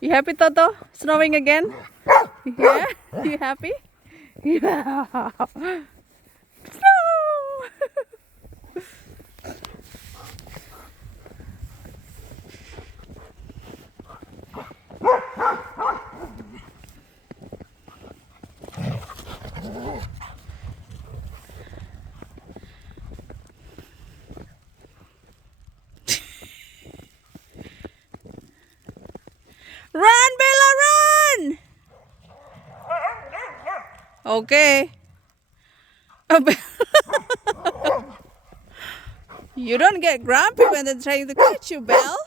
You happy, Toto? Snowing again? Yeah? You happy? Yeah. Snow! Run, Bella, run! Okay. Oh, you don't get grumpy when they're trying to catch you, Belle.